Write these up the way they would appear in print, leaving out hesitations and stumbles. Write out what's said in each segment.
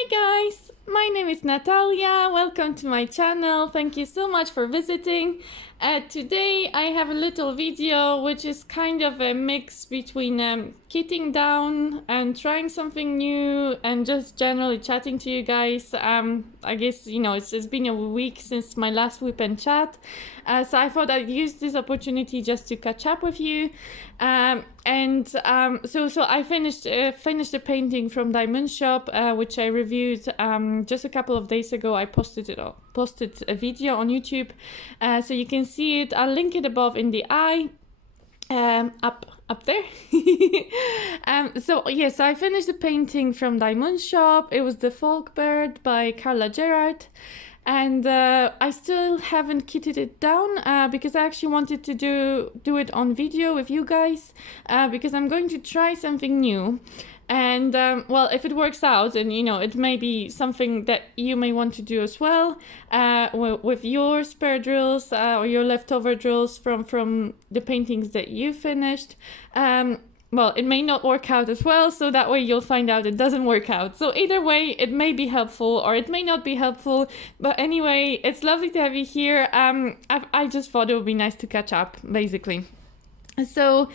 Hi guys, my name is Natalia. Welcome to my channel. Thank you so much for visiting. Today I have a little video which is kind of a mix between kitting down and trying something new and just generally chatting to you guys. I guess it's been a week since my last whip and chat, so I thought I'd use this opportunity just to catch up with you. So I finished a painting from Diamond Shop, which I reviewed just a couple of days ago. I posted a video on YouTube, so you can see it. I'll link it above in the eye, up there. So I finished the painting from Diamond Shop. It was the Folkbird by Carla Gerard. And I still haven't kitted it down because I actually wanted to do it on video with you guys, because I'm going to try something new. And well, if it works out, and it may be something that you may want to do as well, with your spare drills or your leftover drills from the paintings that you finished. Well, it may not work out as well, so that way you'll find out it doesn't work out. So either way, it may be helpful or it may not be helpful. But anyway, it's lovely to have you here. I just thought it would be nice to catch up, basically. So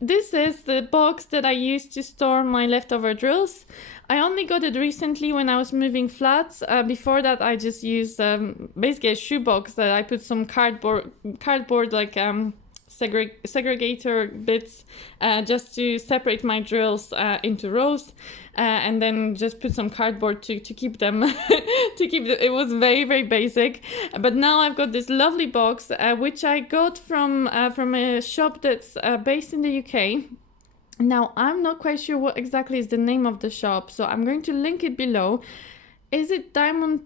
this is the box that I used to store my leftover drills. I only got it recently when I was moving flats. Before that, I just used basically a shoebox that I put some cardboard like segregator bits just to separate my drills into rows, and then just put some cardboard to keep them it was very, very basic. But now I've got this lovely box which I got from a shop that's based in the UK. Now I'm not quite sure what exactly is the name of the shop, so I'm going to link it below. Is it Diamond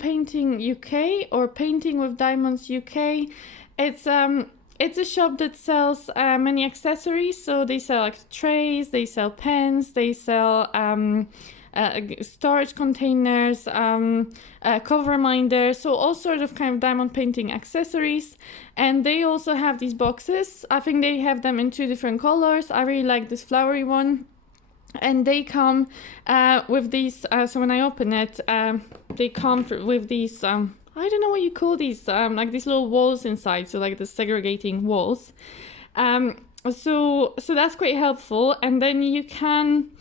Painting UK or Painting with Diamonds UK? It's a shop that sells many accessories. So they sell like trays, they sell pens, they sell storage containers, cover minders, so all sorts of kind of diamond painting accessories. And they also have these boxes. I think they have them in 2 different colors. I really like this flowery one. And they come with these, so when I open it, they come with these I don't know what you call these, like these little walls inside, so like the segregating walls. So that's quite helpful. And then you can,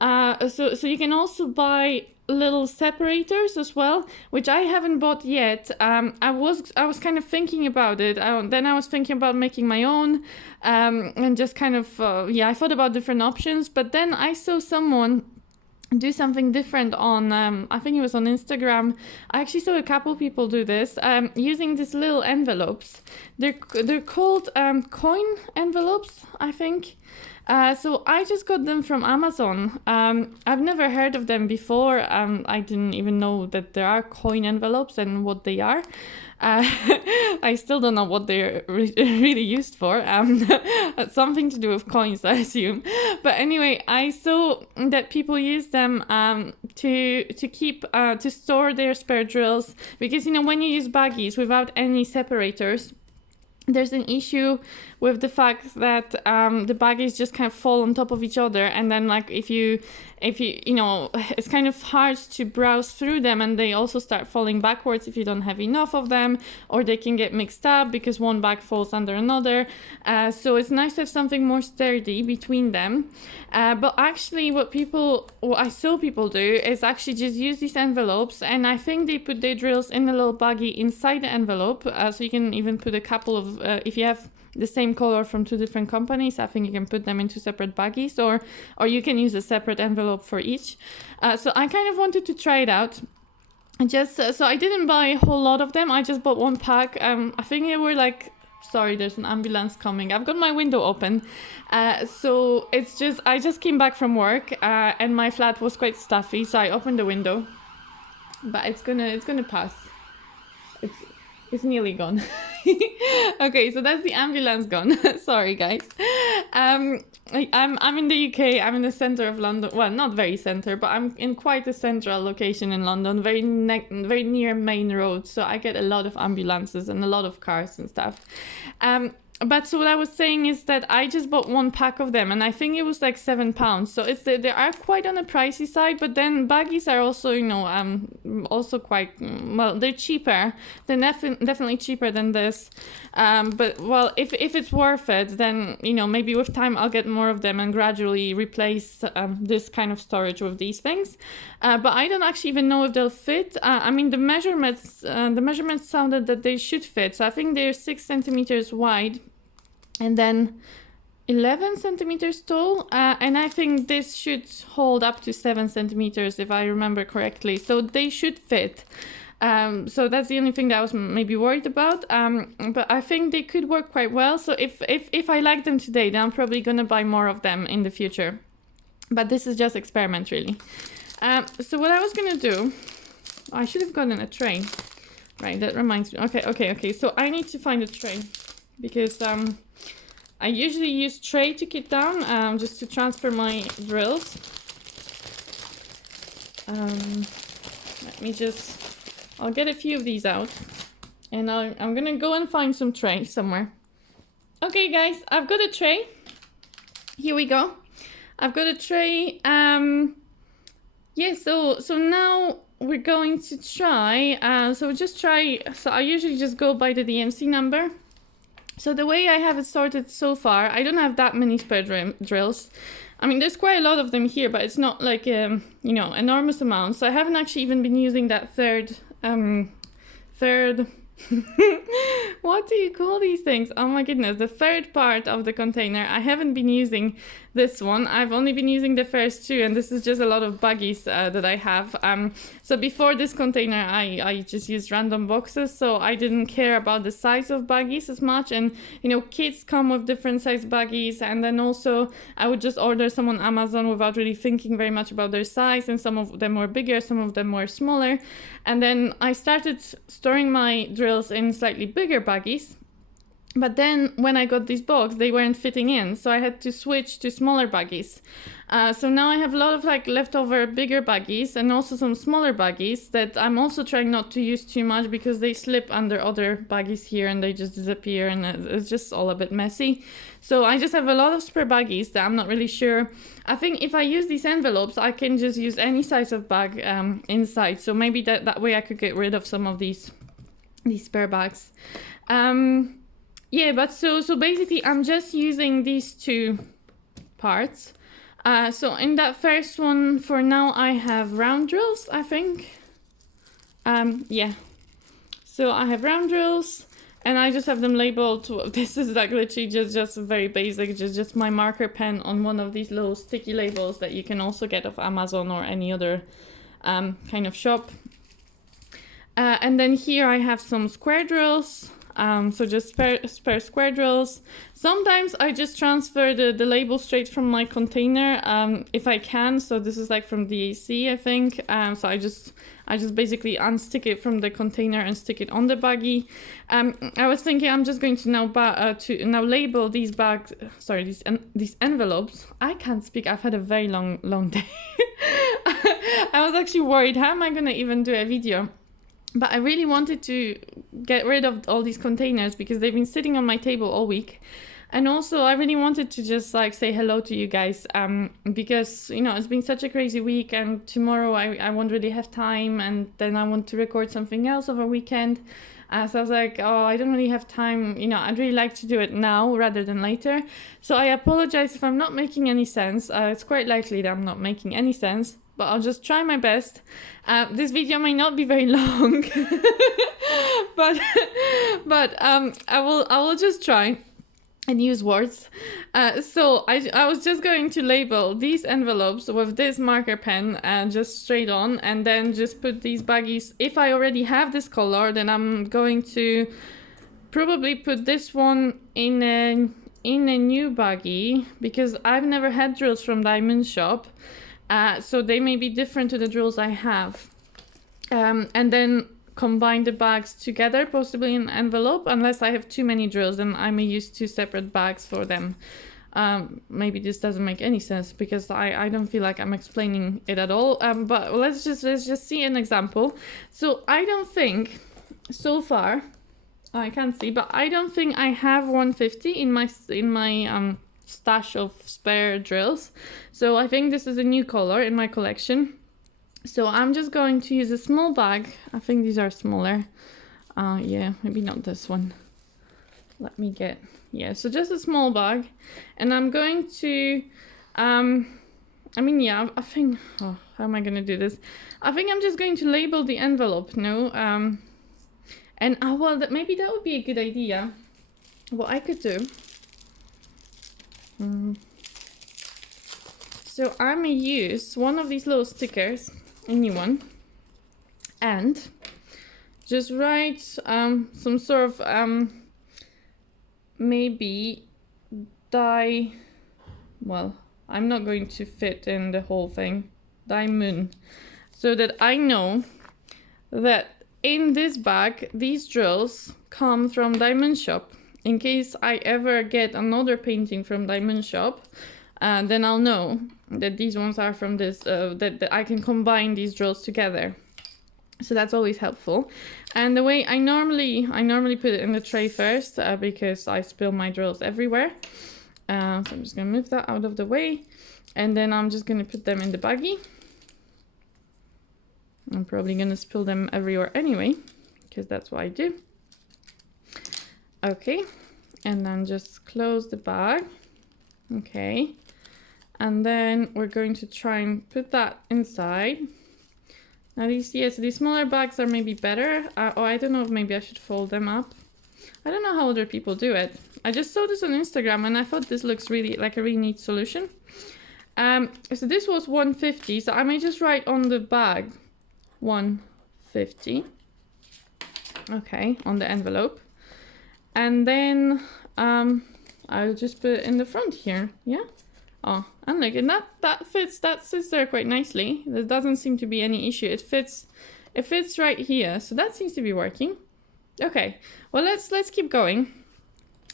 so you can also buy little separators as well, which I haven't bought yet. I was kind of thinking about it. Then I was thinking about making my own, and just kind of I thought about different options. But then I saw someone do something different on I think it was on Instagram. I actually saw a couple people do this using these little envelopes. They're called coin envelopes, I think. So I just got them from Amazon. I've never heard of them before. I didn't even know that there are coin envelopes and what they are. I still don't know what they're really used for. Something to do with coins, I assume. But anyway, I saw that people use them to keep to store their spare drills, because when you use baggies without any separators, there's an issue with the fact that the baggies just kind of fall on top of each other, and then like if you it's kind of hard to browse through them, and they also start falling backwards if you don't have enough of them, or they can get mixed up because one bag falls under another. So it's nice to have something more sturdy between them. But actually what I saw people do is actually just use these envelopes, and I think they put their drills in a little baggie inside the envelope, so you can even put a couple of if you have the same color from 2 different companies, I think you can put them into separate baggies, or you can use a separate envelope for each. So I kind of wanted to try it out. So I didn't buy a whole lot of them. I just bought 1 pack. I think they were like, sorry, there's an ambulance coming. I've got my window open. So it's just, I just came back from work, and my flat was quite stuffy, so I opened the window. But it's gonna pass. It's nearly gone. Okay, so that's the ambulance gone. Sorry, guys. I'm in the UK. I'm in the center of London. Well, not very center, but I'm in quite a central location in London, very near main road. So I get a lot of ambulances and a lot of cars and stuff. but so what I was saying is that I just bought one pack of them, and I think it was like £7. So they are quite on the pricey side, but then baggies are also, you know, also quite, well, they're cheaper. They're definitely cheaper than this. But well, if it's worth it, then, you know, maybe with time I'll get more of them and gradually replace this kind of storage with these things. But I don't actually even know if they'll fit. I mean, the measurements sounded that they should fit. So I think they're 6 centimeters wide and then 11 centimeters tall. And I think this should hold up to 7 centimeters if I remember correctly. So they should fit. So that's the only thing that I was maybe worried about. But I think they could work quite well. So if I like them today, then I'm probably gonna buy more of them in the future. But this is just experiment, really. So what I was gonna do, I should have gotten a tray. Right, that reminds me. Okay. So I need to find a tray because I usually use tray to kit down, just to transfer my drills. Let me just, I'll get a few of these out and I'm gonna go and find some tray somewhere. Okay guys, I've got a tray. Here we go. I've got a tray. Yeah, so now we're going to try, so I usually just go by the DMC number. So the way I have it sorted so far, I don't have that many spare drills. I mean, there's quite a lot of them here, but it's not like, you know, enormous amounts. So I haven't actually even been using that third, what do you call these things? Oh my goodness, the third part of the container. I haven't been using this one. I've only been using the first two, and this is just a lot of baggies that I have. So before this container, I just used random boxes, so I didn't care about the size of baggies as much. And you know, kids come with different size baggies, and then also I would just order some on Amazon without really thinking very much about their size, and some of them were bigger, some of them were smaller. And then I started storing my drills in slightly bigger baggies. But then when I got this box, they weren't fitting in, so I had to switch to smaller baggies. So now I have a lot of like leftover bigger baggies and also some smaller baggies that I'm also trying not to use too much because they slip under other baggies here and they just disappear, and it's just all a bit messy. So I just have a lot of spare baggies that I'm not really sure. I think if I use these envelopes, I can just use any size of bag inside. So maybe that way I could get rid of some of these spare bags. Yeah, but so basically I'm just using these two parts. So in that first one, for now, I have round drills, I think. Yeah. So I have round drills, and I just have them labeled. This is like literally just very basic, just my marker pen on one of these little sticky labels that you can also get off Amazon or any other kind of shop. And then here I have some square drills. So just spare square drills. Sometimes I just transfer the label straight from my container, if I can. So this is like from DAC, I think. So I just basically unstick it from the container and stick it on the baggie. I was thinking I'm just going to now label these bags. Sorry, these envelopes. I can't speak. I've had a very long day. I was actually worried. How am I gonna even do a video? But I really wanted to get rid of all these containers because they've been sitting on my table all week. And also I really wanted to just like say hello to you guys, because, you know, it's been such a crazy week, and tomorrow I won't really have time, and then I want to record something else over weekend. So I was like, oh, I don't really have time. You know, I'd really like to do it now rather than later. So I apologize if I'm not making any sense. It's quite likely that I'm not making any sense, but I'll just try my best. This video may not be very long, but I will just try and use words. So I was just going to label these envelopes with this marker pen, just straight on, and then just put these baggies. If I already have this color, then I'm going to probably put this one in a new baggie, because I've never had drills from Diamond Shop. So they may be different to the drills I have. And then combine the bags together, possibly in an envelope, unless I have too many drills, then I may use two separate bags for them. Maybe this doesn't make any sense because I don't feel like I'm explaining it at all. But let's just see an example. So I don't think so far I can't see, but I don't think I have 150 in my stash of spare drills. So I think this is a new color in my collection. So I'm just going to use a small bag. I think these are smaller. Yeah, maybe not this one. Let me get, yeah, so just a small bag. And I'm going to, I mean, yeah, I think, oh, how am I going to do this? I think I'm just going to label the envelope, no? And well, maybe that would be a good idea. What I could do. So I'm gonna use one of these little stickers, a new one, and just write some sort of maybe die. Well, I'm not going to fit in the whole thing. Diamond, so that I know that in this bag, these drills come from Diamond Shop. In case I ever get another painting from Diamond Shop, then I'll know that these ones are from this, that I can combine these drills together. So that's always helpful. And the way I normally put it in the tray first, because I spill my drills everywhere. So I'm just gonna move that out of the way. And then I'm just gonna put them in the baggie. I'm probably gonna spill them everywhere anyway, because that's what I do. Okay, and then just close the bag. Okay, and then we're going to try and put that inside. Now these, yes, these smaller bags are maybe better. Or I don't know if maybe I should fold them up. I don't know how other people do it. I just saw this on Instagram and I thought this looks really like a really neat solution. So this was 150, so I may just write on the bag 150. Okay, on the envelope. And then I'll just put it in the front here, yeah? Oh, and look, and that sits there quite nicely. There doesn't seem to be any issue. It fits right here, so that seems to be working. Okay, well let's keep going.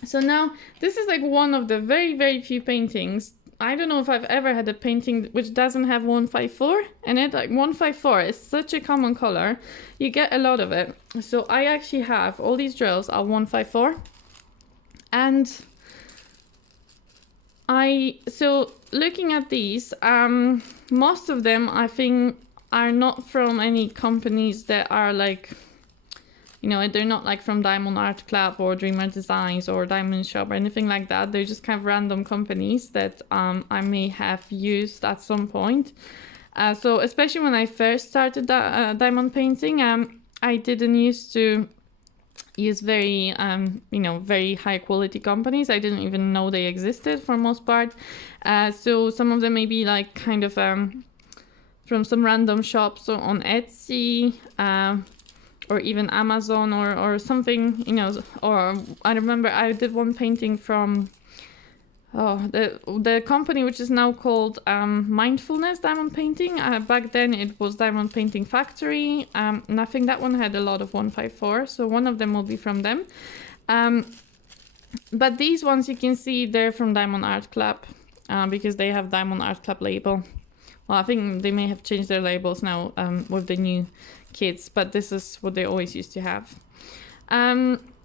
So now this is like one of the very, very few paintings. I don't know if I've ever had a painting which doesn't have 154 in it. Like 154 is such a common color. You get a lot of it. So I actually have all these drills are 154. And so looking at these, most of them I think are not from any companies that are like, you know, they're not like from Diamond Art Club or Dreamer Designs or Diamond Shop or anything like that. They're just kind of random companies that I may have used at some point. So especially when I first started diamond painting, I didn't used to use very, you know, very high quality companies. I didn't even know they existed for most part. So some of them may be like kind of from some random shops on Etsy, or even Amazon or something, you know. Or I remember I did one painting from the company which is now called Mindfulness Diamond Painting. Back then it was Diamond Painting Factory, and I think that one had a lot of 154, so one of them will be from them. But these ones you can see they're from Diamond Art Club, because they have Diamond Art Club label. Well, I think they may have changed their labels now with the new kits, but this is what they always used to have.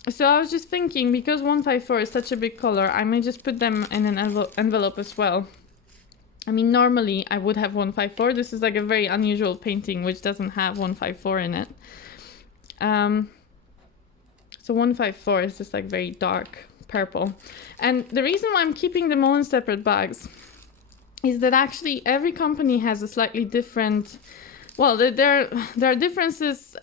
So I was just thinking, because 154 is such a big color, I may just put them in an envelope as well. I mean, normally I would have 154. This is like a very unusual painting which doesn't have 154 in it. So 154 is just like very dark purple. And the reason why I'm keeping them all in separate bags is that actually every company has a slightly different, well, there are differences,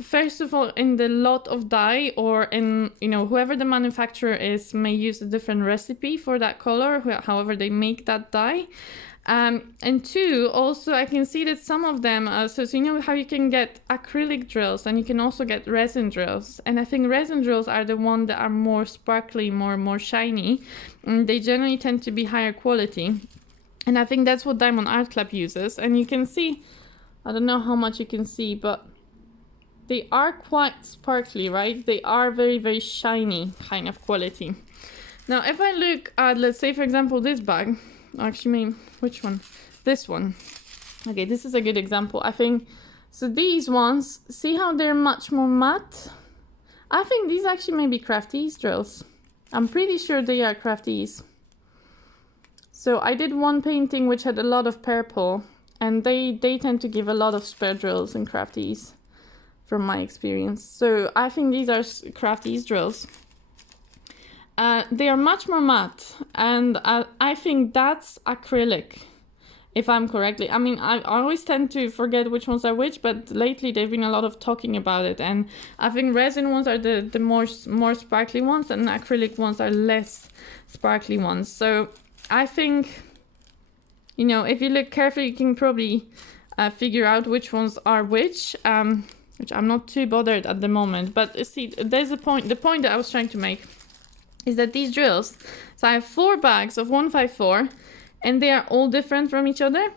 first of all, in the lot of dye, or in, you know, whoever the manufacturer is may use a different recipe for that color, however they make that dye. And two, also I can see that some of them, so you know how you can get acrylic drills and you can also get resin drills. And I think resin drills are the ones that are more sparkly, more shiny. And they generally tend to be higher quality. And I think that's what Diamond Art Club uses. And you can see, I don't know how much you can see, but they are quite sparkly, right? They are very, very shiny kind of quality. Now, if I look at, let's say, for example, this bag, actually, maybe, which one? This one. Okay, this is a good example, I think. So these ones, see how they're much more matte? I think these actually may be Crafties drills. I'm pretty sure they are Crafties. So I did one painting which had a lot of purple, and they tend to give a lot of spare drills in Crafties, from my experience. So I think these are Crafties drills. They are much more matte, and I think that's acrylic, if I'm correctly. I mean, I always tend to forget which ones are which, but lately there've been a lot of talking about it, and I think resin ones are the more sparkly ones, and acrylic ones are less sparkly ones. So I think, you know, if you look carefully, you can probably figure out which ones are which I'm not too bothered at the moment. But see, there's a point. The point that I was trying to make is that these drills, so I have 4 bags of 154, and they are all different from each other.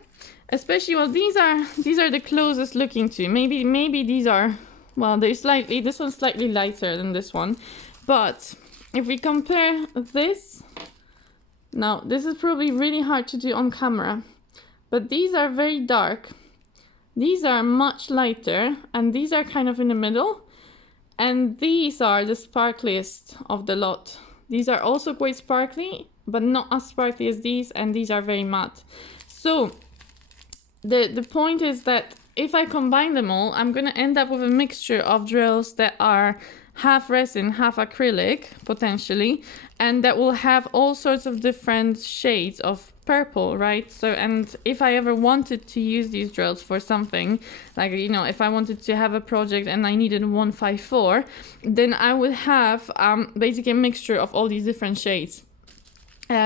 Especially, well, these are the closest looking to. Maybe these are, well, this one's slightly lighter than this one. But if we compare this, now this is probably really hard to do on camera, but these are very dark. These are much lighter, and these are kind of in the middle. And these are the sparkliest of the lot. These are also quite sparkly, but not as sparkly as these, and these are very matte. So the point is that if I combine them all, I'm going to end up with a mixture of drills that are half resin, half acrylic, potentially, and that will have all sorts of different shades of purple, right? So, and if I ever wanted to use these drills for something, like, you know, if I wanted to have a project and I needed 154, then I would have basically a mixture of all these different shades.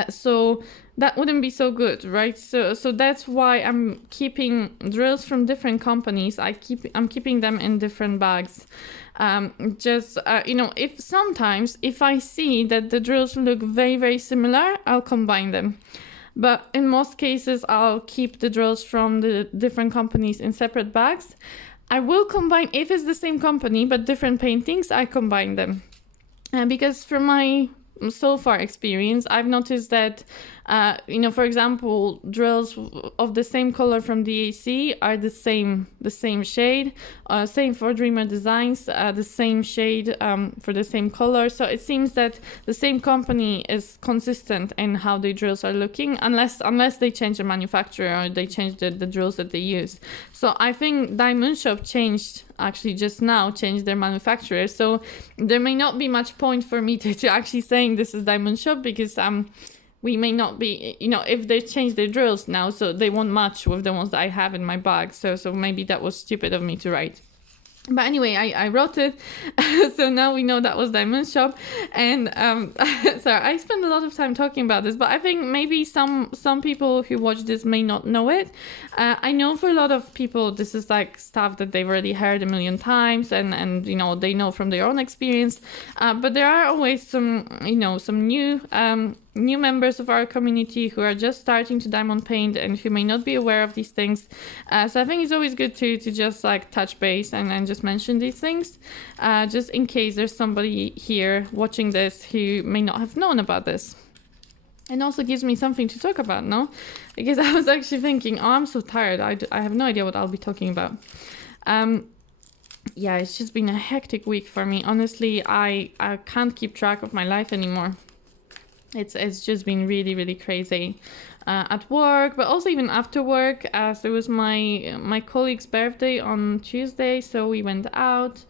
So that wouldn't be so good, right? So that's why I'm keeping drills from different companies. I'm keeping them in different bags. You know, if I see that the drills look very, very similar, I'll combine them. But in most cases, I'll keep the drills from the different companies in separate bags. I will combine, if it's the same company but different paintings, I combine them. Because from my so far experience, I've noticed that, you know, for example, drills of the same color from DAC are the same shade, same for Dreamer Designs, the same shade for the same color. So it seems that the same company is consistent in how the drills are looking, unless they change the manufacturer or they change the drills that they use. So I think Diamond Shop changed their manufacturer. So there may not be much point for me to actually saying this is Diamond Shop, because we may not be, you know, if they change their drills now, so they won't match with the ones that I have in my bag. So maybe that was stupid of me to write. But anyway, I wrote it, so now we know that was Diamond Shop, and so I spent a lot of time talking about this, but I think maybe some people who watch this may not know it. I know for a lot of people this is like stuff that they've already heard a million times, and you know, they know from their own experience, but there are always some new members of our community who are just starting to diamond paint and who may not be aware of these things. So I think it's always good to just like touch base and just mention these things, just in case there's somebody here watching this who may not have known about this. And also gives me something to talk about, no? Because I was actually thinking, oh, I'm so tired. I have no idea what I'll be talking about. Yeah, it's just been a hectic week for me. Honestly, I can't keep track of my life anymore. It's just been really, really crazy at work, but also even after work, as it was my colleague's birthday on Tuesday, so we went out.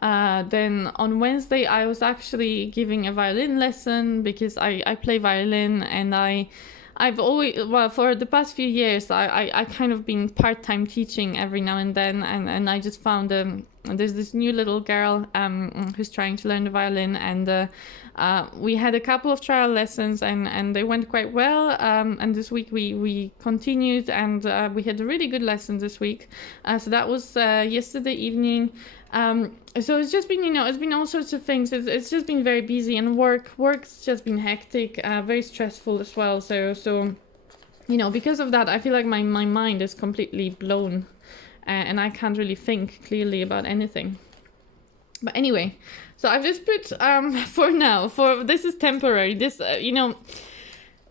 Then on Wednesday, I was actually giving a violin lesson, because I play violin, and I've always, well, for the past few years, I kind of been part-time teaching every now and then, and I just found there's this new little girl who's trying to learn the violin, and we had a couple of trial lessons, and they went quite well, and this week we continued, and we had a really good lesson this week. So that was yesterday evening. So it's just been, you know, it's been all sorts of things. It's just been very busy, and work's just been hectic, very stressful as well. So, you know, because of that, I feel like my mind is completely blown, and I can't really think clearly about anything. But anyway, so I've just put, this is temporary. This, you know,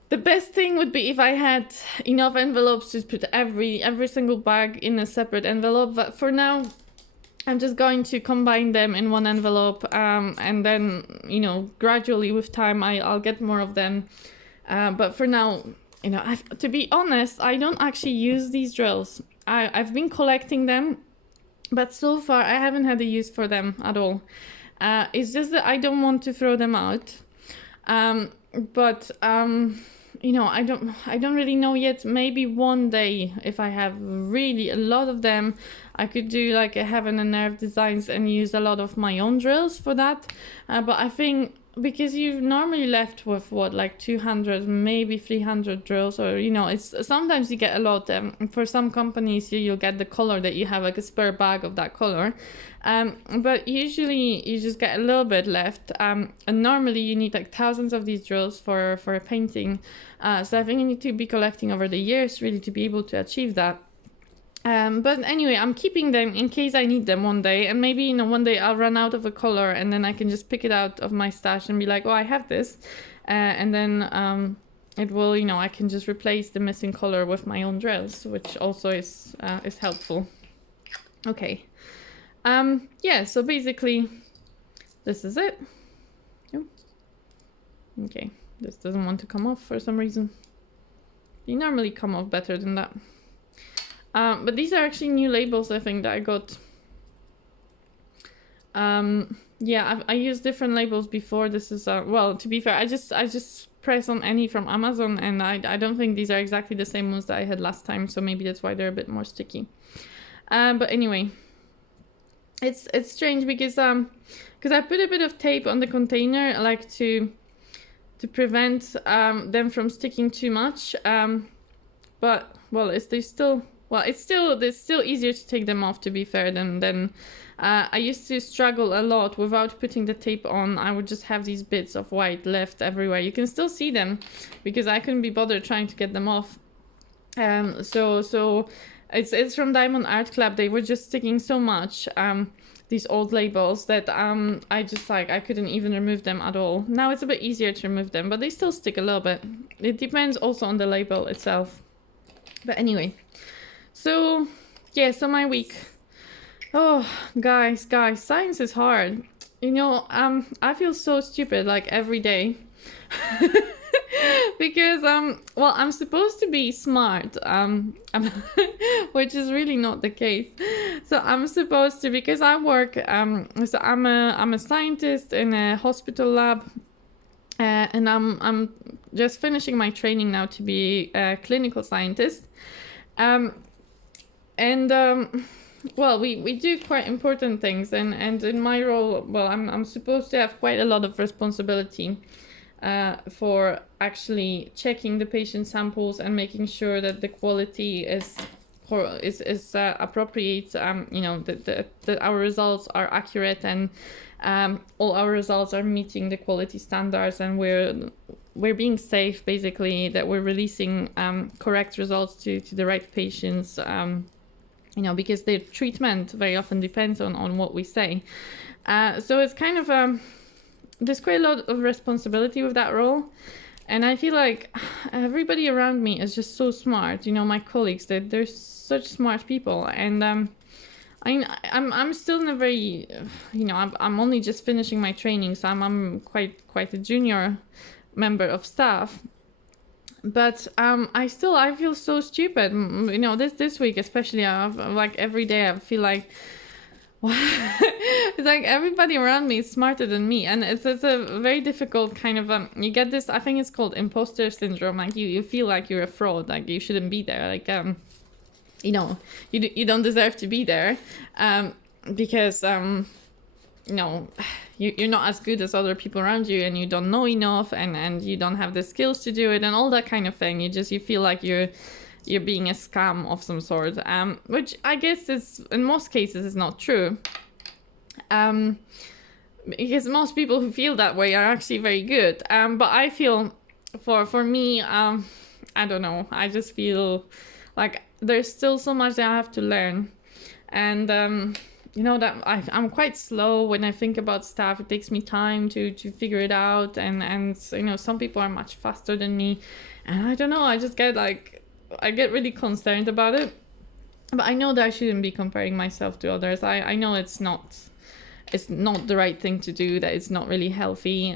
the best thing would be if I had enough envelopes to put every single bag in a separate envelope. But for now, I'm just going to combine them in one envelope, and then, you know, gradually with time I'll get more of them. But for now, you know, to be honest, I don't actually use these drills. I've been collecting them, but so far I haven't had a use for them at all. It's just that I don't want to throw them out. But you know, I don't really know yet. Maybe one day, if I have really a lot of them, I could do like a Heaven and Earth designs and use a lot of my own drills for that. But I think because you're normally left with what, like 200, maybe 300 drills, or, you know, it's sometimes you get a lot. For some companies, you'll get the color that you have, like a spare bag of that color. But usually you just get a little bit left. And normally you need like thousands of these drills for a painting. So I think you need to be collecting over the years really to be able to achieve that. But anyway, I'm keeping them in case I need them one day, and maybe, you know, one day I'll run out of a color and then I can just pick it out of my stash and be like, oh, I have this, and then it will, you know, I can just replace the missing color with my own drills, which also is helpful. Okay. Yeah, so basically this is it. Okay, this doesn't want to come off for some reason. They normally come off better than that. But these are actually new labels, I think, that I got. Yeah, I used different labels before. This is well, to be fair, I just press on any from Amazon, and I don't think these are exactly the same ones that I had last time, so maybe that's why they're a bit more sticky. But anyway, it's strange because I put a bit of tape on the container, like to prevent them from sticking too much. But well, it's still easier to take them off, to be fair, than I used to struggle a lot without putting the tape on. I would just have these bits of white left everywhere. You can still see them because I couldn't be bothered trying to get them off. So it's from Diamond Art Club. They were just sticking so much, these old labels, that I just I couldn't even remove them at all. Now it's a bit easier to remove them, but they still stick a little bit. It depends also on the label itself. But anyway. So, yeah, so my week. Oh, guys, science is hard. You know, I feel so stupid, like, every day. Because, well, I'm supposed to be smart, which is really not the case. So I'm supposed to, because I work, so I'm a scientist in a hospital lab, and I'm just finishing my training now to be a clinical scientist. Well, we do quite important things, and in my role, well, I'm supposed to have quite a lot of responsibility for actually checking the patient samples and making sure that the quality is appropriate. You know, that our results are accurate, and all our results are meeting the quality standards, and we're being safe, basically, that we're releasing correct results to the right patients, you know, because their treatment very often depends on what we say. So it's kind of, there's quite a lot of responsibility with that role. And I feel like everybody around me is just so smart, you know, my colleagues, they're such smart people. And I'm still in a very, you know, I'm only just finishing my training, so I'm quite a junior member of staff, but I feel so stupid, you know, this week especially. Like every day I feel like it's like everybody around me is smarter than me, and it's a very difficult kind of you get this, I think it's called imposter syndrome, like you feel like you're a fraud, like you shouldn't be there, like you know, you don't deserve to be there, because you know, you're not as good as other people around you, and you don't know enough, and you don't have the skills to do it, and all that kind of thing. You feel like you're being a scam of some sort, which I guess is, in most cases, is not true. Because most people who feel that way are actually very good. But I feel, for me, I don't know, I just feel like there's still so much that I have to learn, and you know, that I'm quite slow when I think about stuff. It takes me time to figure it out, and you know, some people are much faster than me, and I don't know, I just get I get really concerned about it. But I know that I shouldn't be comparing myself to others. I know it's not the right thing to do, that it's not really healthy.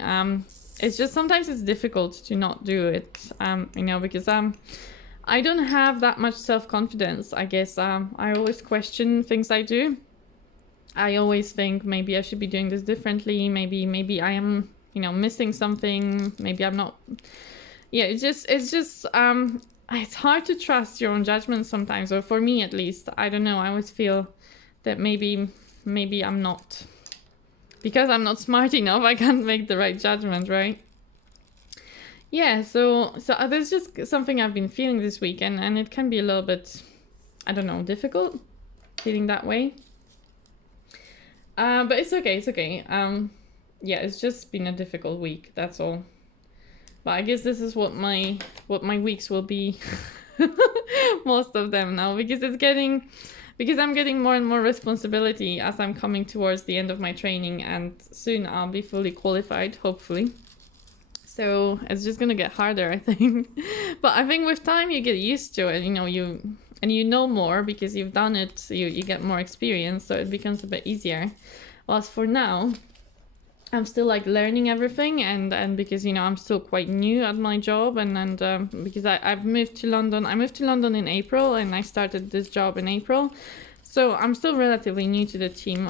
It's just sometimes it's difficult to not do it, you know, because I don't have that much self-confidence, I guess. I always question things I do. I always think maybe I should be doing this differently. Maybe I am, you know, missing something. Maybe I'm not. Yeah, it's just it's hard to trust your own judgment sometimes, or for me at least. I don't know. I always feel that maybe I'm not, because I'm not smart enough, I can't make the right judgment, right? Yeah, so there's just something I've been feeling this week, and it can be a little bit, I don't know, difficult feeling that way. But it's okay. Yeah, it's just been a difficult week, that's all. But I guess this is what my weeks will be most of them now, because I'm getting more and more responsibility as I'm coming towards the end of my training, and soon I'll be fully qualified, hopefully. So it's just gonna get harder, I think. But I think with time you get used to it, you know, you know more because you've done it, you get more experience, so it becomes a bit easier. Whilst for now, I'm still like learning everything, and because, you know, I'm still quite new at my job, and because I've moved to London. I moved to London in April, and I started this job in April. So I'm still relatively new to the team.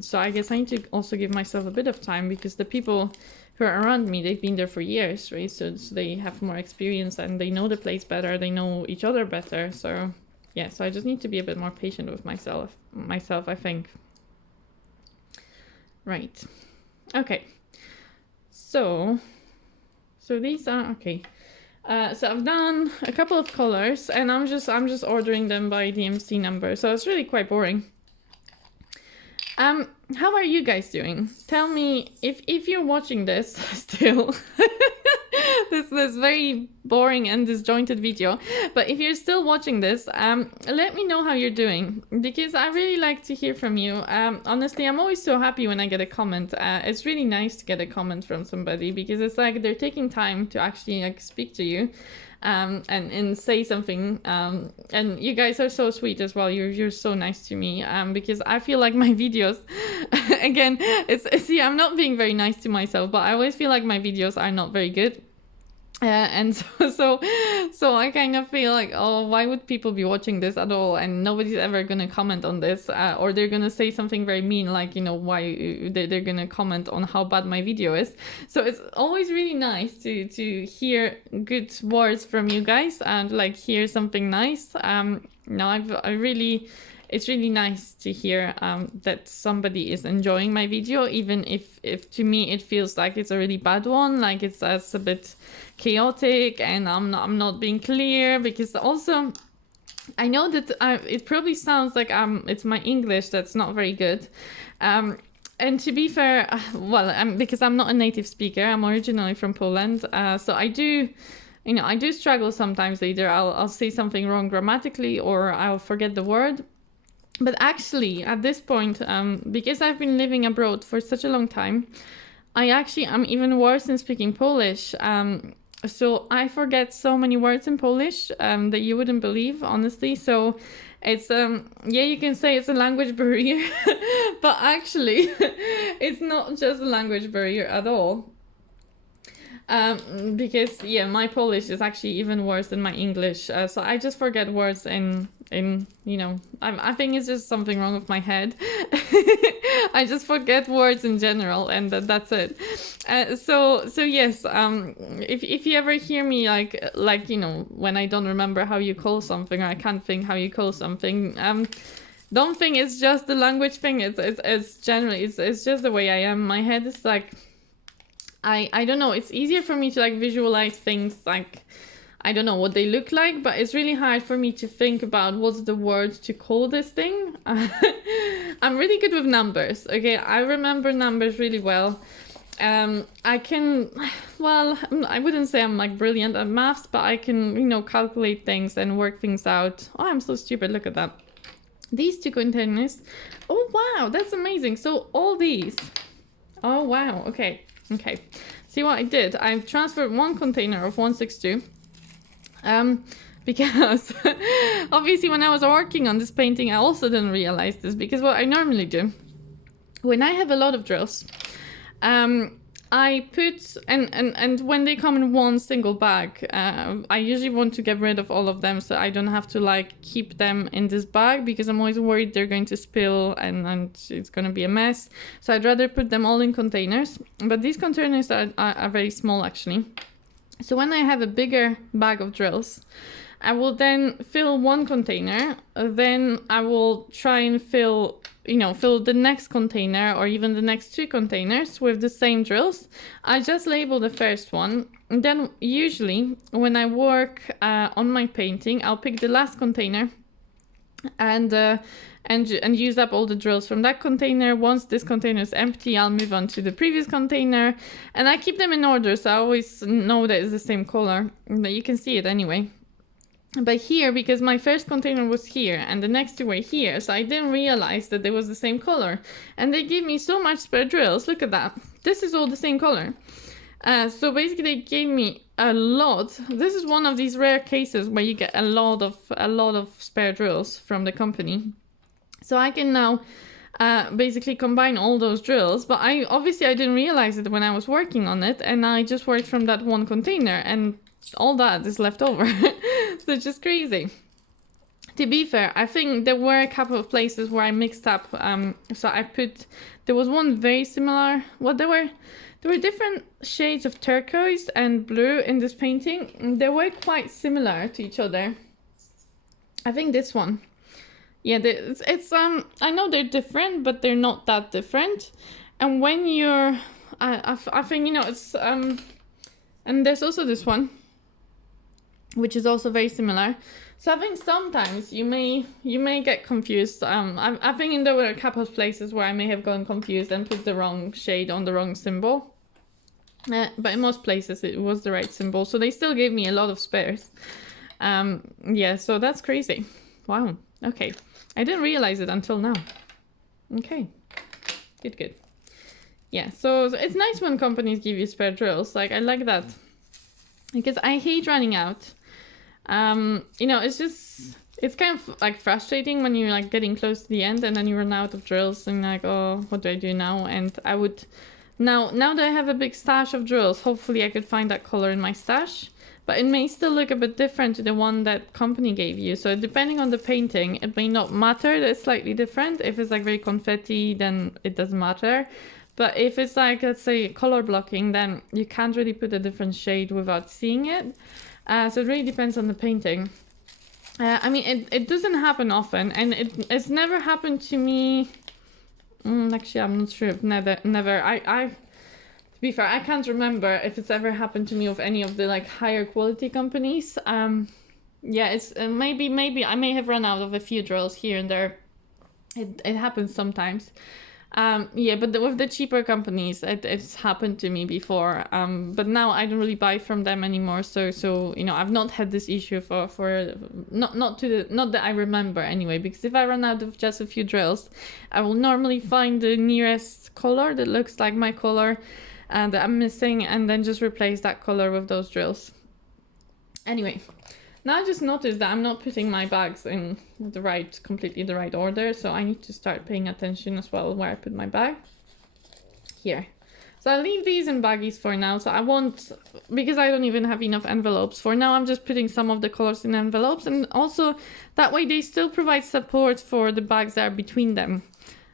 So I guess I need to also give myself a bit of time, because the people who are around me, they've been there for years, right? So they have more experience and they know the place better, they know each other better. So yeah, so I just need to be a bit more patient with myself, I think. Right. Okay. So these are okay. So I've done a couple of colors, and I'm just ordering them by DMC number. So it's really quite boring. How are you guys doing? Tell me if you're watching this still. this very boring and disjointed video. But if you're still watching this, let me know how you're doing, because I really like to hear from you. Honestly, I'm always so happy when I get a comment. It's really nice to get a comment from somebody, because it's like they're taking time to actually like speak to you. And say something, and you guys are so sweet as well. You're so nice to me, because I feel like my videos again, see, I'm not being very nice to myself, but I always feel like my videos are not very good. And so I kind of feel like, oh, why would people be watching this at all? And nobody's ever gonna comment on this, or they're gonna say something very mean, like, you know, why they're gonna comment on how bad my video is. So it's always really nice to hear good words from you guys, and like hear something nice. It's really nice to hear that somebody is enjoying my video, even if to me it feels like it's a really bad one, like it's a bit chaotic and I'm not being clear, because also I know that it probably sounds like it's my English that's not very good. And to be fair, because I'm not a native speaker, I'm originally from Poland, so I do struggle sometimes. Either I'll say something wrong grammatically, or I'll forget the word. But actually, at this point, because I've been living abroad for such a long time, I'm even worse in speaking Polish. So I forget so many words in Polish that you wouldn't believe, honestly. So it's, you can say it's a language barrier, but actually, it's not just a language barrier at all. Because my Polish is actually even worse than my English. So I just forget words in I think it's just something wrong with my head. I just forget words in general, and that's it. So yes, if you ever hear me like when I don't remember how you call something, or I can't think how you call something, don't think it's just the language thing. It's generally it's just the way I am. My head is like, I don't know, it's easier for me to like visualize things, like I don't know what they look like, but it's really hard for me to think about what's the word to call this thing. I'm really good with numbers, okay? I remember numbers really well. I wouldn't say I'm like brilliant at maths, but I can, calculate things and work things out. Oh, I'm so stupid, look at that. These two containers, oh wow, that's amazing. So all these, oh wow, okay. See what I did? I've transferred one container of 162, because obviously when I was working on this painting, I also didn't realize this, because what I normally do when I have a lot of drills, I put, and when they come in one single bag, I usually want to get rid of all of them so I don't have to like keep them in this bag, because I'm always worried they're going to spill and it's going to be a mess. So I'd rather put them all in containers, but these containers are very small actually. So when I have a bigger bag of drills, I will then fill one container, then I will try and fill the next container or even the next 2 containers with the same drills. I just label the first one. And then usually when I work on my painting, I'll pick the last container and use up all the drills from that container. Once this container is empty, I'll move on to the previous container, and I keep them in order so I always know that it's the same color, that you can see it anyway. But here, because my first container was here and the next 2 were here, so I didn't realize that they was the same color. And they gave me so much spare drills. Look at that. This is all the same color. So basically they gave me a lot. This is one of these rare cases where you get a lot of spare drills from the company. So I can now basically combine all those drills, but I didn't realize it when I was working on it, and I just worked from that one container and all that is left over. So it's just crazy. To be fair, I think there were a couple of places where I mixed up. So there was one very similar. Well, there were different shades of turquoise and blue in this painting. They were quite similar to each other. I think this one. Yeah, it's I know they're different, but they're not that different. And when you're, I think it's and there's also this one, which is also very similar. So I think sometimes you may get confused. I think there were a couple of places where I may have gone confused and put the wrong shade on the wrong symbol. But in most places it was the right symbol. So they still gave me a lot of spares. Yeah, so that's crazy. Wow. Okay. I didn't realize it until now. Okay. Good. Yeah, so it's nice when companies give you spare drills. Like, I like that. Because I hate running out. It's kind of like frustrating when you're like getting close to the end and then you run out of drills and like, oh, what do I do now? And I would now that I have a big stash of drills, hopefully I could find that color in my stash, but it may still look a bit different to the one that company gave you. So depending on the painting, it may not matter that it's slightly different. If it's like very confetti, then it doesn't matter. But if it's like, let's say, color blocking, then you can't really put a different shade without seeing it. So it really depends on the painting. It doesn't happen often, and it's never happened to me. Actually, I'm not sure. Never. To be fair, I can't remember if it's ever happened to me with any of the like higher quality companies. Yeah, it's maybe I may have run out of a few drills here and there. It happens sometimes. Yeah, but with the cheaper companies, it's happened to me before. But now I don't really buy from them anymore. So I've not had this issue for not that I remember anyway. Because if I run out of just a few drills, I will normally find the nearest color that looks like my color that I'm missing, and then just replace that color with those drills. Anyway. Now I just noticed that I'm not putting my bags in completely the right order, so I need to start paying attention as well where I put my bag. Here. So I'll leave these in baggies for now, so I won't, because I don't even have enough envelopes. For now I'm just putting some of the colors in envelopes, and also that way they still provide support for the bags that are between them.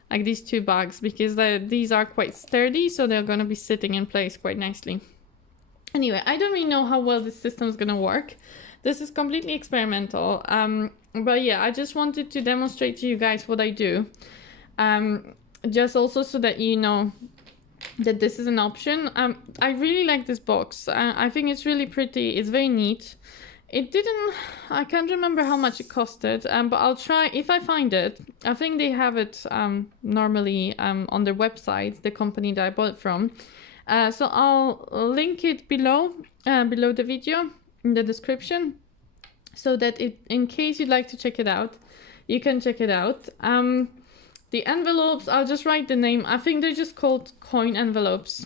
Like these 2 bags, because these are quite sturdy, so they're going to be sitting in place quite nicely. Anyway, I don't really know how well this system is going to work. This is completely experimental, but yeah, I just wanted to demonstrate to you guys what I do, just also so that you know that this is an option. I really like this box. I think it's really pretty. It's very neat. I can't remember how much it costed, but I'll try, if I find it. I think they have it normally on their website, the company that I bought it from. So I'll link it below the video, in the description, so that in case you'd like to check it out, you can check it out. The envelopes, I'll just write the name. I think they're just called coin envelopes.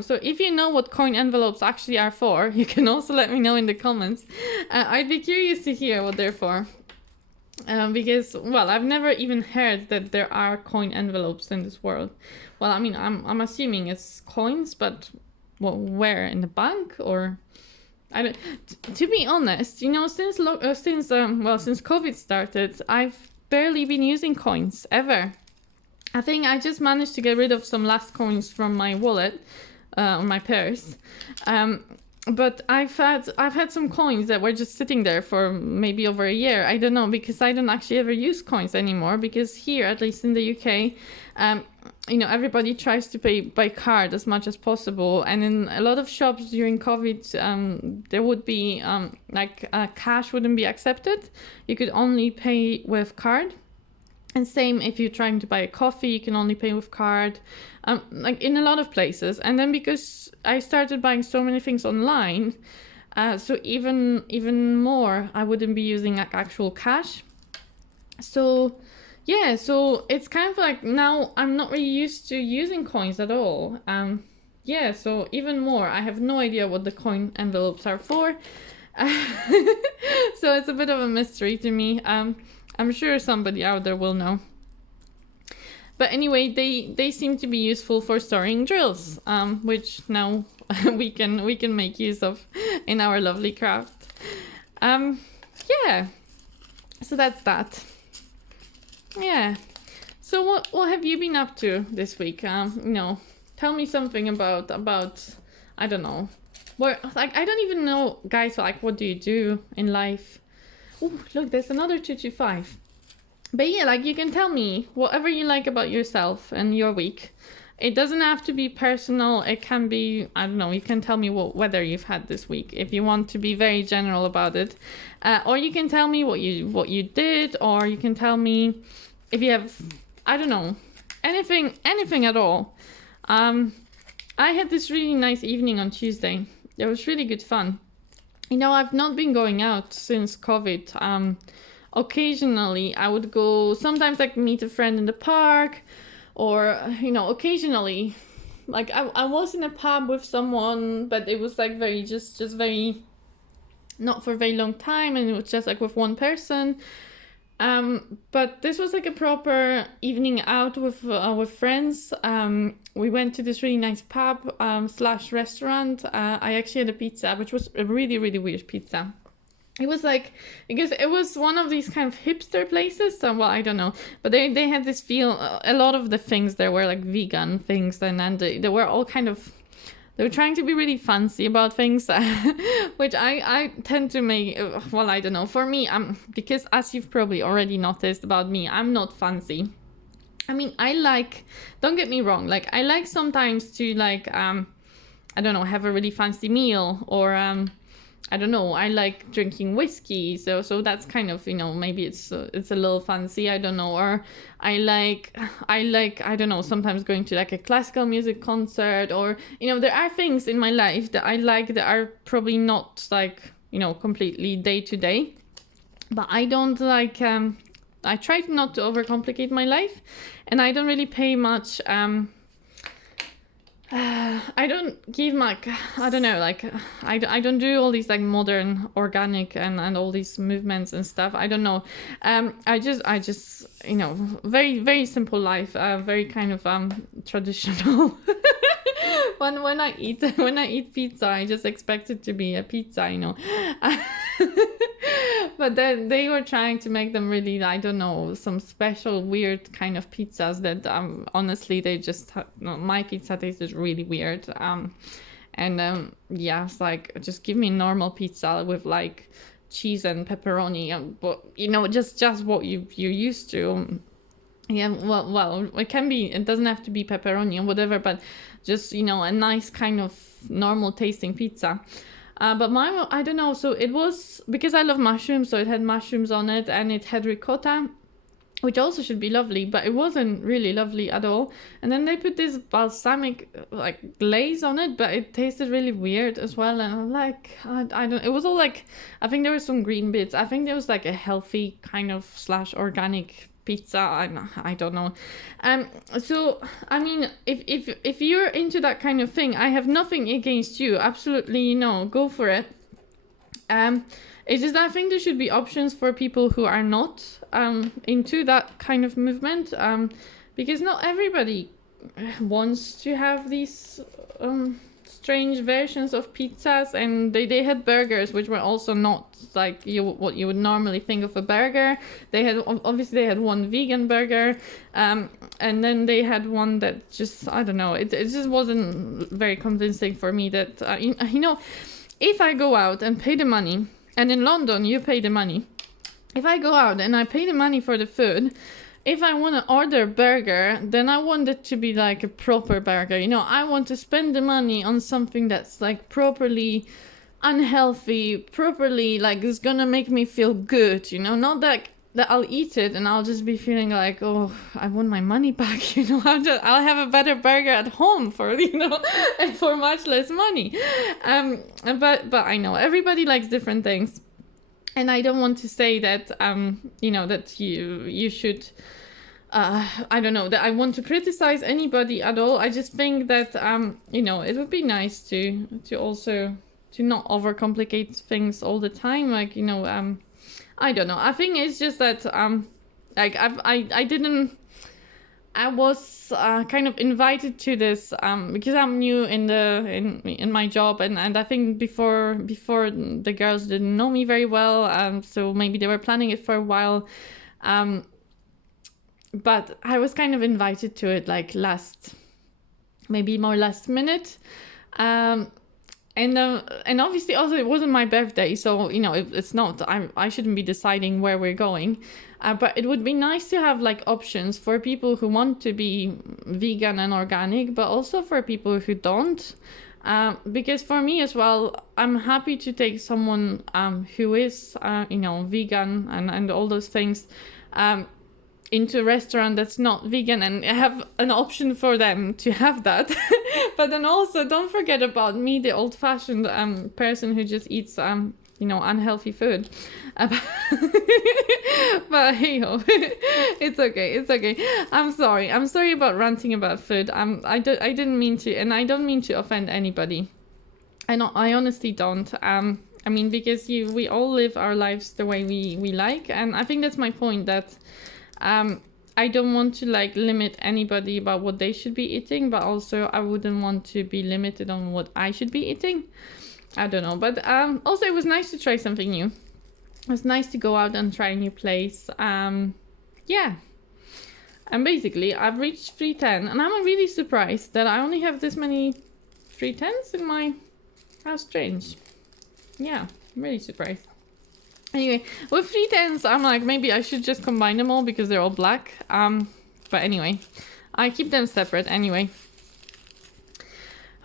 So if you know what coin envelopes actually are for, you can also let me know in the comments. I'd be curious to hear what they're for. Because, well, I've never even heard that there are coin envelopes in this world. Well, I mean, I'm assuming it's coins, but where, in the bank, or I don't. To be honest, you know, since COVID started, I've barely been using coins ever. I think I just managed to get rid of some last coins from my wallet, or my purse. But I've had some coins that were just sitting there for maybe over a year. I don't know, because I don't actually ever use coins anymore, because here, at least in the UK, you know, everybody tries to pay by card as much as possible. And in a lot of shops during COVID, there would be cash wouldn't be accepted. You could only pay with card. And same if you're trying to buy a coffee, you can only pay with card, like in a lot of places. And then because I started buying so many things online, so even more, I wouldn't be using like actual cash. So yeah, so it's kind of like now I'm not really used to using coins at all. Yeah, so even more, I have no idea what the coin envelopes are for. So it's a bit of a mystery to me. I'm sure somebody out there will know. But anyway, they seem to be useful for storing drills, which now we can make use of in our lovely craft. Yeah. So that's that. Yeah. So what have you been up to this week? You know, tell me something about I don't know. Where, like, I don't even know, guys, like, what do you do in life? Oh, look, there's another 225. But yeah, like, you can tell me whatever you like about yourself and your week. It doesn't have to be personal. It can be, I don't know, you can tell me what weather you've had this week if you want to be very general about it. Or you can tell me what you did, or you can tell me if you have, I don't know, anything at all. I had this really nice evening on Tuesday. It was really good fun. You know, I've not been going out since COVID. Occasionally, I would go, sometimes like meet a friend in the park, or, you know, occasionally, like I was in a pub with someone, but it was like very, just very, not for a very long time, and it was just like with one person. But this was like a proper evening out with friends. We went to this really nice pub / restaurant. I actually had a pizza, which was a really, really weird pizza. It was like, because it was one of these kind of hipster places, so, well, I don't know, but they had this feel, a lot of the things there were like vegan things, and they were all kind of, they were trying to be really fancy about things, which I tend to make, well, I don't know, for me, because as you've probably already noticed about me, I'm not fancy. I mean, I like, don't get me wrong, like, I like sometimes to, like, I don't know, have a really fancy meal, or, I don't know, I like drinking whiskey, so that's kind of, you know, maybe it's a little fancy, I don't know, or I like, I don't know, sometimes going to like a classical music concert, or, you know, there are things in my life that I like that are probably not like, you know, completely day to day, but I don't like, I try not to overcomplicate my life, and I don't really pay much, I don't give like, I don't know, like, I don't do all these like modern organic and all these movements and stuff. I don't know. I just, you know, very, very simple life, very kind of traditional. when I eat pizza, I just expect it to be a pizza, you know. But then they were trying to make them really, I don't know, some special weird kind of pizzas that honestly they just, no, my pizza tasted really weird. Yeah, it's like, just give me normal pizza with like cheese and pepperoni, but you know, just what you're used to. Yeah, well, it can be, it doesn't have to be pepperoni or whatever, but just, you know, a nice kind of normal tasting pizza. But mine, I don't know, so it was, because I love mushrooms, so it had mushrooms on it, and it had ricotta, which also should be lovely, but it wasn't really lovely at all. And then they put this balsamic, like, glaze on it, but it tasted really weird as well, and I'm like, I don't, it was all like, I think there were some green bits, I think there was like a healthy kind of / organic pizza. I don't know. So I mean, if you're into that kind of thing, I have nothing against you. Absolutely, go for it. It's just that I think there should be options for people who are not into that kind of movement, because not everybody wants to have these strange versions of pizzas, and they had burgers which were also not like what you would normally think of a burger. They had one vegan burger, and then they had one that just, I don't know, it just wasn't very convincing for me that if I go out and pay the money, and in London you pay the money, if I go out and I pay the money for the food, if I want to order a burger, then I want it to be like a proper burger. I want to spend the money on something that's like properly unhealthy, properly like is gonna make me feel good, not that I'll eat it and I'll just be feeling like, oh, I want my money back, I'll have a better burger at home for, and for much less money. But I know everybody likes different things. And I don't want to say that, that you should, I don't know, that I want to criticize anybody at all. I just think that, it would be nice to also, to not overcomplicate things all the time. Like, I don't know. I think it's just that, I was kind of invited to this because I'm new in my job, and I think before the girls didn't know me very well, so maybe they were planning it for a while, but I was kind of invited to it like last minute, and obviously also it wasn't my birthday, so it's not, I shouldn't be deciding where we're going. But it would be nice to have like options for people who want to be vegan and organic, but also for people who don't. Because for me as well, I'm happy to take someone who is, vegan and all those things into a restaurant that's not vegan, and have an option for them to have that. But then also don't forget about me, the old-fashioned person who just eats unhealthy food. But hey ho, it's okay. I'm sorry about ranting about food. I didn't mean to, and I don't mean to offend anybody. I honestly don't. I mean, because we all live our lives the way we like, and I think that's my point, that I don't want to like limit anybody about what they should be eating, but also I wouldn't want to be limited on what I should be eating. I don't know, but also it was nice to try something new. It was nice to go out and try a new place. Yeah. And basically, I've reached 310, and I'm really surprised that I only have this many 310s in my... How strange. Yeah, I'm really surprised. Anyway, with 310s, I'm like, maybe I should just combine them all because they're all black. But anyway, I keep them separate anyway.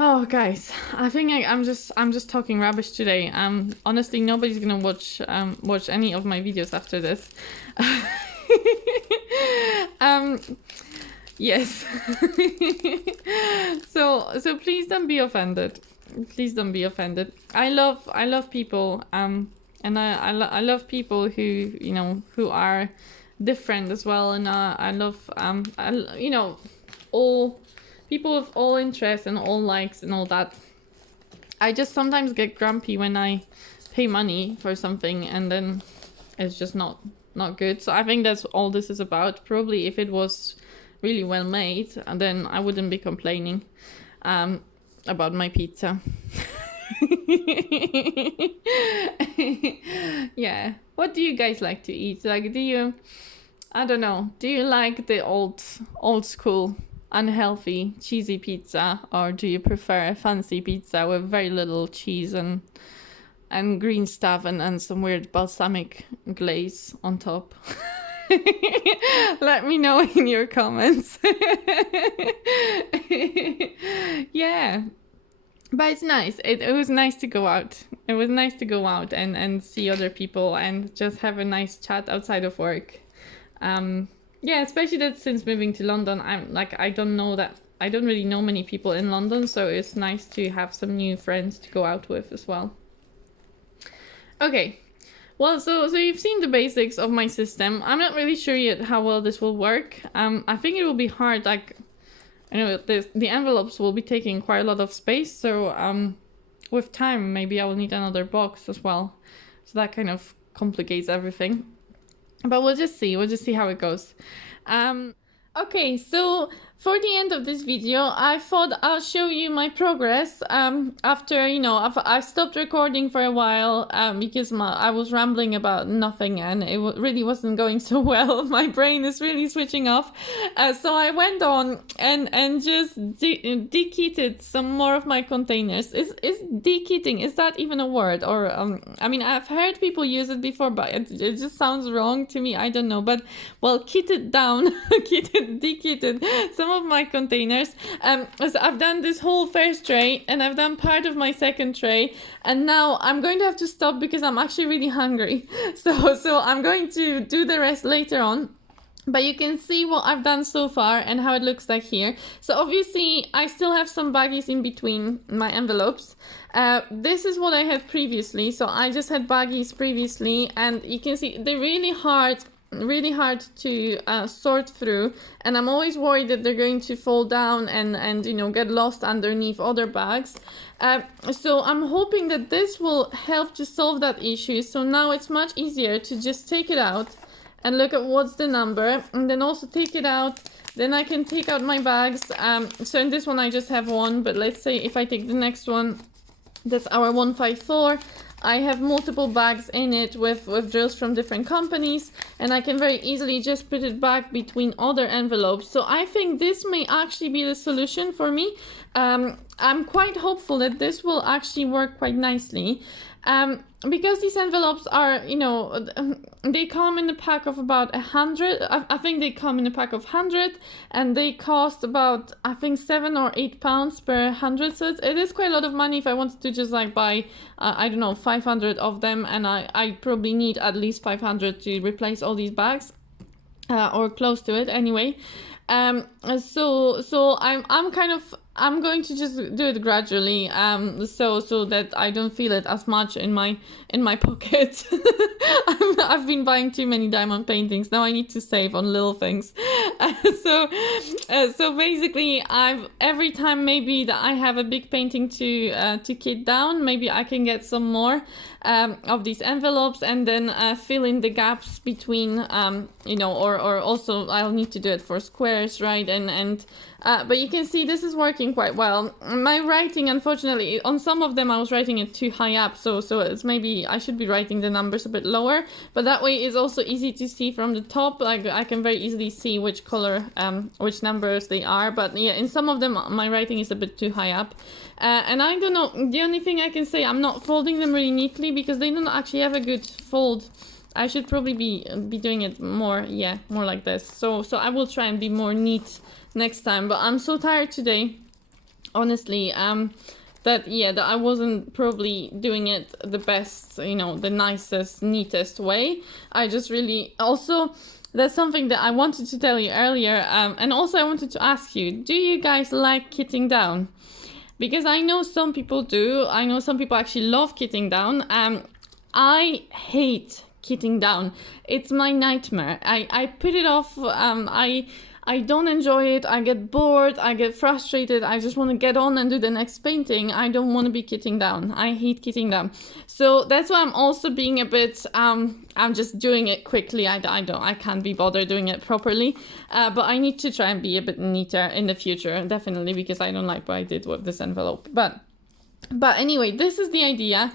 Oh, guys, I think I'm just talking rubbish today. Honestly, nobody's gonna watch any of my videos after this. Yes. So please don't be offended. Please don't be offended. I love people. And I love people who are different as well. And I love all. People with all interests and all likes and all that. I just sometimes get grumpy when I pay money for something and then it's just not good. So I think that's all this is about. Probably if it was really well made, then I wouldn't be complaining about my pizza. Yeah. What do you guys like to eat? Like, I don't know, do you like the old school unhealthy cheesy pizza, or do you prefer a fancy pizza with very little cheese and green stuff and some weird balsamic glaze on top? Let me know in your comments. Yeah, but it's nice. It was nice to go out. It was nice to go out and see other people and just have a nice chat outside of work. Yeah, especially that since moving to London, I don't really know many people in London, so it's nice to have some new friends to go out with as well. Okay, Well, so you've seen the basics of my system. I'm not really sure yet how well this will work. I think it will be hard. Like, I know the envelopes will be taking quite a lot of space. So with time, maybe I will need another box as well. So that kind of complicates everything. But we'll just see. We'll just see how it goes. Okay, so for the end of this video, I thought I'll show you my progress after, you know, I've stopped recording for a while because I was rambling about nothing and it really wasn't going so well. My brain is really switching off. So I went on and just dekitted some more of my containers. Is dekitting, is that even a word? Or, I mean, I've heard people use it before, but it just sounds wrong to me. I don't know. But, well, kitted down, dekitted some of my containers. So I've done this whole first tray and I've done part of my second tray, and now I'm going to have to stop because I'm actually really hungry. So I'm going to do the rest later on. But you can see what I've done so far and how it looks like here. So obviously I still have some baggies in between my envelopes. This is what I had previously. So I just had baggies previously, and you can see they're really hard to sort through, and I'm always worried that they're going to fall down and you know, get lost underneath other bags. So I'm hoping that this will help to solve that issue. So now it's much easier to just take it out and look at what's the number, and then also take it out. Then I can take out my bags. So in this one I just have one, but let's say if I take the next one, that's our 154. I have multiple bags in it with drills from different companies, and I can very easily just put it back between other envelopes. So I think this may actually be the solution for me. I'm quite hopeful that this will actually work quite nicely. Because these envelopes are, you know, they come in a pack of about 100. I think they come in a pack of 100, and they cost about, I think, £7 or £8 per 100. So it is quite a lot of money if I wanted to just like buy, I don't know, 500 of them, and I probably need at least 500 to replace all these bags, or close to it anyway. So I'm going to just do it gradually, so that I don't feel it as much in my pocket. I've been buying too many diamond paintings. Now I need to save on little things. So basically, every time maybe that I have a big painting to kit down, maybe I can get some more of these envelopes, and then fill in the gaps between, you know, or also I'll need to do it for squares, right? But you can see this is working quite well. My writing, unfortunately, on some of them I was writing it too high up, so it's maybe I should be writing the numbers a bit lower, but that way it's also easy to see from the top. Like I can very easily see which color, which numbers they are. But yeah, in some of them my writing is a bit too high up. And I don't know, the only thing I can say, I'm not folding them really neatly because they don't actually have a good fold. I should probably be doing it more like this. So I will try and be more neat next time. But I'm so tired today, honestly, that I wasn't probably doing it the best, you know, the nicest, neatest way. I just really also, that's something that I wanted to tell you earlier, and also I wanted to ask you, do you guys like kitting down? Because I know some people do. I know some people actually love kitting down. I hate kitting down. It's my nightmare. I put it off. I don't enjoy it. I get bored. I get frustrated. I just want to get on and do the next painting. I don't want to be kitting down. I hate kitting down. So that's why I'm also being a bit, I'm just doing it quickly. I can't be bothered doing it properly. But I need to try and be a bit neater in the future, definitely, because I don't like what I did with this envelope. But anyway, this is the idea.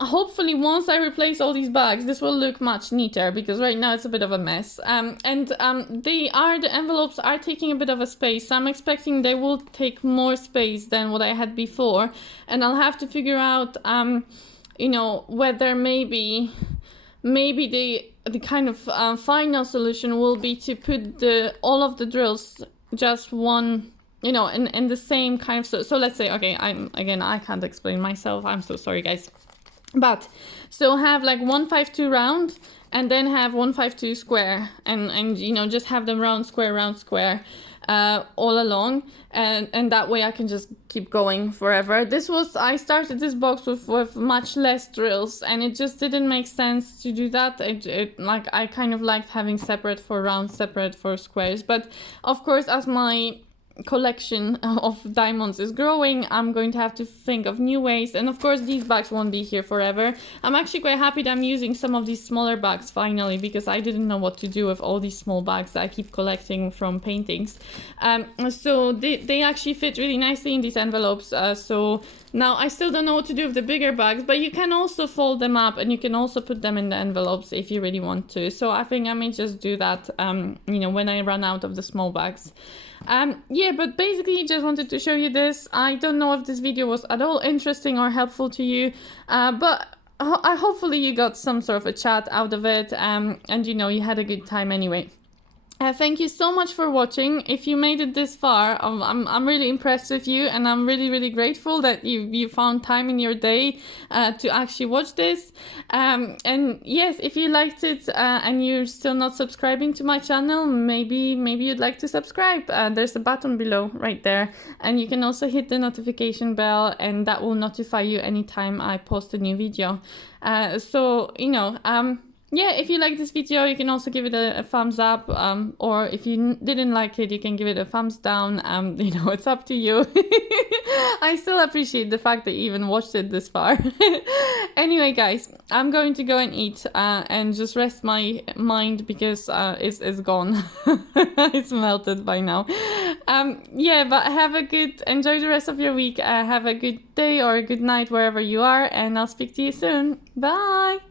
Hopefully once I replace all these bags, this will look much neater, because right now it's a bit of a mess. The envelopes are taking a bit of a space. So I'm expecting they will take more space than what I had before. And I'll have to figure out, you know, whether maybe the kind of final solution will be to put all of the drills just one, you know, in the same kind of, so let's say, okay, I can't explain myself, I'm so sorry guys, but so have like 152 round and then have 152 square, and you know, just have them round square all along, and that way I can just keep going forever. I started this box with much less drills, and it just didn't make sense to do that. Like, I kind of liked having separate for rounds, separate for squares, but of course, as my collection of diamonds is growing, I'm going to have to think of new ways, and of course these bags won't be here forever. I'm actually quite happy that I'm using some of these smaller bags finally, because I didn't know what to do with all these small bags that I keep collecting from paintings. So they actually fit really nicely in these envelopes, so now I still don't know what to do with the bigger bags, but you can also fold them up and you can also put them in the envelopes if you really want to. So I think I may just do that, you know, when I run out of the small bags. Yeah, but basically just wanted to show you this. I don't know if this video was at all interesting or helpful to you, but hopefully you got some sort of a chat out of it, and you know, you had a good time anyway. Thank you so much for watching. If you made it this far, I'm really impressed with you, and I'm really grateful that you found time in your day to actually watch this. And yes, if you liked it and you're still not subscribing to my channel, maybe you'd like to subscribe. There's a button below right there, and you can also hit the notification bell, and that will notify you anytime I post a new video. So you know, yeah, if you like this video, you can also give it a thumbs up, or if you didn't like it, you can give it a thumbs down. You know, it's up to you. I still appreciate the fact that you even watched it this far. Anyway, guys, I'm going to go and eat and just rest my mind, because it's gone. It's melted by now. Yeah, but enjoy the rest of your week. Have a good day or a good night wherever you are, and I'll speak to you soon. Bye!